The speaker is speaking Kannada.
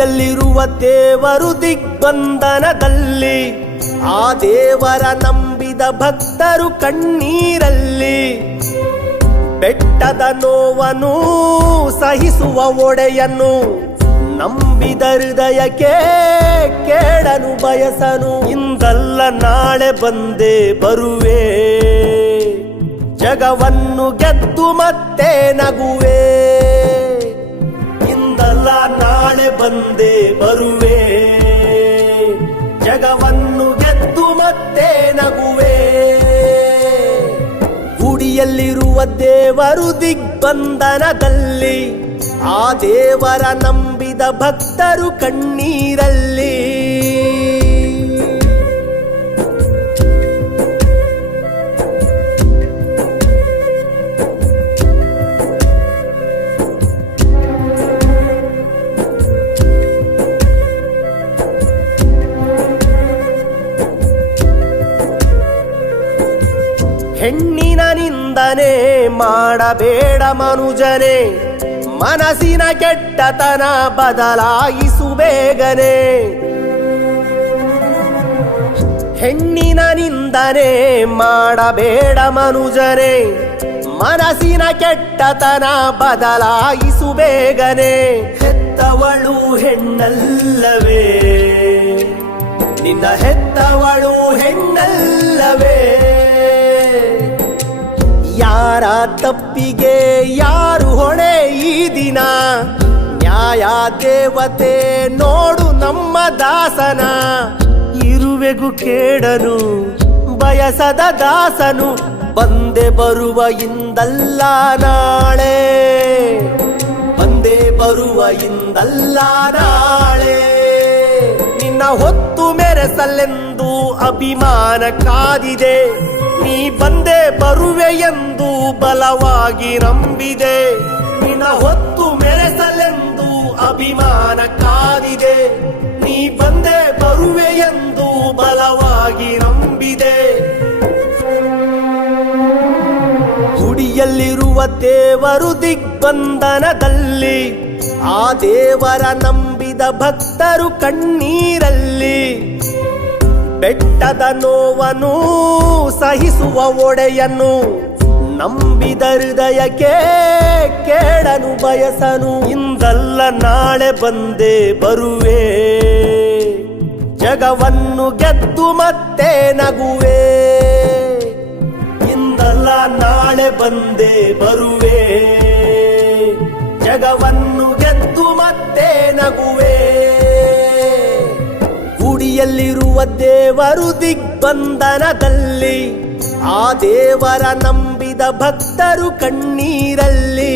ಗುಡಿಯಲ್ಲಿರುವ ದೇವರು ದಿಗ್ಬಂಧನದಲ್ಲಿ, ಆ ದೇವರ ನಂಬಿದ ಭಕ್ತರು ಕಣ್ಣೀರಲ್ಲಿ. ಬೆಟ್ಟದ ನೋವನ್ನು ಸಹಿಸುವ ಒಡೆಯನು, ನಂಬಿದ ಹೃದಯಕ್ಕೆ ಕೇಡನು ಬಯಸನು. ಇಂದಲ್ಲ ನಾಳೆ ಬಂದೇ ಬರುವೆ, ಜಗವನ್ನು ಗೆದ್ದು ಮತ್ತೆ ನಗುವೆ. ಇಂದಲ್ಲ ನಾಳೆ ಬಂದೇ ಬರುವೆ, ಜಗವನ್ನು ಗೆದ್ದು ಮತ್ತೆ ನಗುವೆ. ಗುಡಿಯಲ್ಲಿರುವ ದೇವರು ದಿಗ್ಬಂಧನದಲ್ಲಿ, ಆ ದೇವರ ನಂಬಿದ ಭಕ್ತರು ಕಣ್ಣೀರಲ್ಲಿ. ಹೆಣ್ಣಿನ ನಿಂದನೆ ಮಾಡಬೇಡ ಮನುಜನೆ, ಮನಸ್ಸಿನ ಕೆಟ್ಟತನ ಬದಲಾಯಿಸು ಬೇಗನೆ. ಹೆಣ್ಣಿನ ನಿಂದನೆ ಮಾಡಬೇಡ ಮನುಜನೆ, ಮನಸ್ಸಿನ ಕೆಟ್ಟತನ ಬದಲಾಯಿಸು ಬೇಗನೆ. ಹೆತ್ತವಳು ಹೆಣ್ಣಲ್ಲವೇ, ನಿನ್ನ ಹೆತ್ತವಳು ಹೆಣ್ಣಲ್ಲವೇ. ಯಾರ ತಪ್ಪಿಗೆ ಯಾರು ಹೊಣೆ ಈ ದಿನ, ನ್ಯಾಯ ದೇವತೆ ನೋಡು ನಮ್ಮ ದಾಸನ. ಇರುವೆಗೂ ಕೇಡನು ಬಯಸದ ದಾಸನು, ಬಂದೆ ಬರುವ ಇಂದಲ್ಲ ನಾಳೆ, ಬಂದೆ ಬರುವ ಇಂದಲ್ಲ ನಾಳೆ. ನಿನ್ನ ಹೊತ್ತು ಮೆರೆಸಲೆಂದು ಅಭಿಮಾನ ಕಾದಿದೆ, ನೀ ಬಂದೆ ಬರುವೆ ಎಂದು ಬಲವಾಗಿ ನಂಬಿದೆ. ನಿನ್ನ ಹೊತ್ತು ಮೆರೆಸಲೆಂದು ಅಭಿಮಾನ ಕಾದಿದೆ, ನೀ ಬಂದೆ ಬರುವೆ ಎಂದು ಬಲವಾಗಿ ನಂಬಿದೆ. ಗುಡಿಯಲ್ಲಿರುವ ದೇವರು ದಿಗ್ಬಂಧನದಲ್ಲಿ, ಆ ದೇವರ ನಂಬಿದ ಭಕ್ತರು ಕಣ್ಣೀರಲ್ಲಿ. ಬೆಟ್ಟದ ನೋವನ್ನು ಸಹಿಸುವ ಒಡೆಯನು, ನಂಬಿದ ಹೃದಯಕ್ಕೆ ಕೇಡನು ಬಯಸನು. ಇಂದಲ್ಲ ನಾಳೆ ಬಂದೇ ಬರುವೆ, ಜಗವನ್ನು ಗೆದ್ದು ಮತ್ತೆ ನಗುವೆ. ಇಂದಲ್ಲ ನಾಳೆ ಬಂದೇ ಬರುವೆ, ಜಗವನ್ನು ಗೆದ್ದು ಮತ್ತೆ ನಗುವೆ. ಗುಡಿಯಲ್ಲಿರುವ ದೇವರು ದಿಗ್ಬಂಧನದಲ್ಲಿ, ಆ ದೇವರ ನಂಬಿದ ಭಕ್ತರು ಕಣ್ಣೀರಲ್ಲಿ.